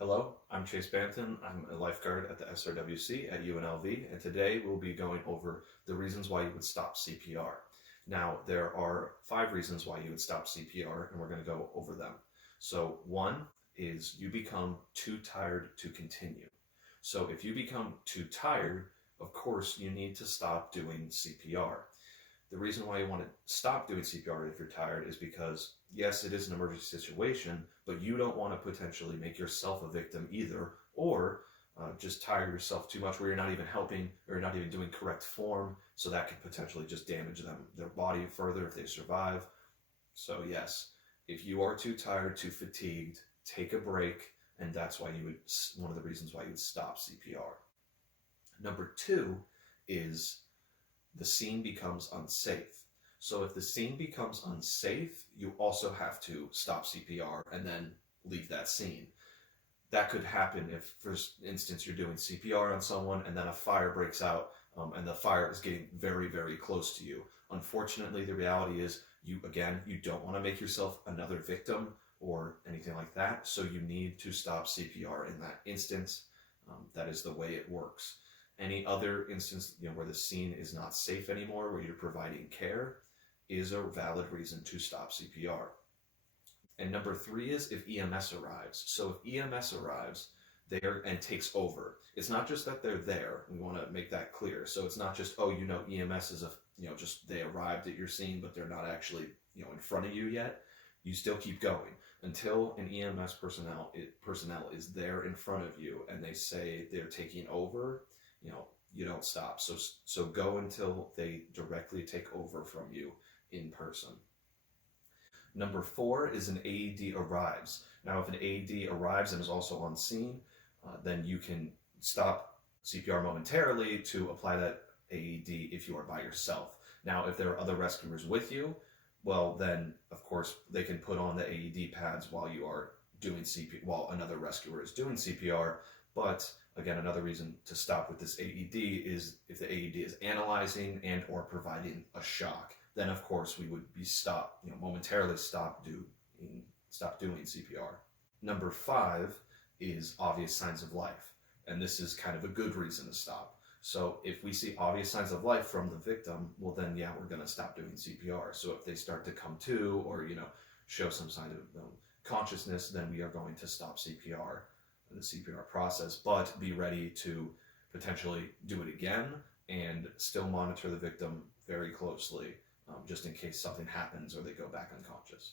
Hello, I'm Chase Banton. I'm a lifeguard at the SRWC at UNLV, and today we'll be going over the reasons why you would stop CPR. Now, there are 5 reasons why you would stop CPR, and we're going to go over them. So, one is you become too tired to continue. So, if you become too tired, of course, you need to stop doing CPR. The reason why you want to stop doing CPR if you're tired is because, yes, it is an emergency situation, but you don't want to potentially make yourself a victim either, or just tire yourself too much where you're not even helping or you're not even doing correct form, so that could potentially just damage their body further if they survive. So yes, if you are too tired, too fatigued, take a break, and that's why one of the reasons why you would stop CPR. Number 2 is the scene becomes unsafe. So if the scene becomes unsafe, you also have to stop CPR and then leave that scene. That could happen if, for instance, you're doing CPR on someone and then a fire breaks out and the fire is getting very, very close to you. Unfortunately, the reality is you don't want to make yourself another victim or anything like that. So you need to stop CPR in that instance. That is the way it works. Any other instance, where the scene is not safe anymore, where you're providing care, is a valid reason to stop CPR. And number 3 is if EMS arrives. So if EMS arrives there and takes over, it's not just that they're there. We want to make that clear. So it's not just, EMS is just they arrived at your scene, but they're not actually, in front of you yet. You still keep going until an EMS personnel is there in front of you and they say they're taking over. You don't stop. So go until they directly take over from you in person. Number 4 is an AED arrives. Now, if an AED arrives and is also on scene, then you can stop CPR momentarily to apply that AED if you are by yourself. Now, if there are other rescuers with you, well, then, of course, they can put on the AED pads while you are doing CPR, while another rescuer is doing CPR. But again, another reason to stop with this AED is if the AED is analyzing and or providing a shock, then of course we would be momentarily stop doing CPR. Number 5 is obvious signs of life. And this is kind of a good reason to stop. So if we see obvious signs of life from the victim, well then, we're going to stop doing CPR. So if they start to come to or, show some sign of consciousness, then we are going to stop CPR. The CPR process, but be ready to potentially do it again and still monitor the victim very closely, just in case something happens or they go back unconscious.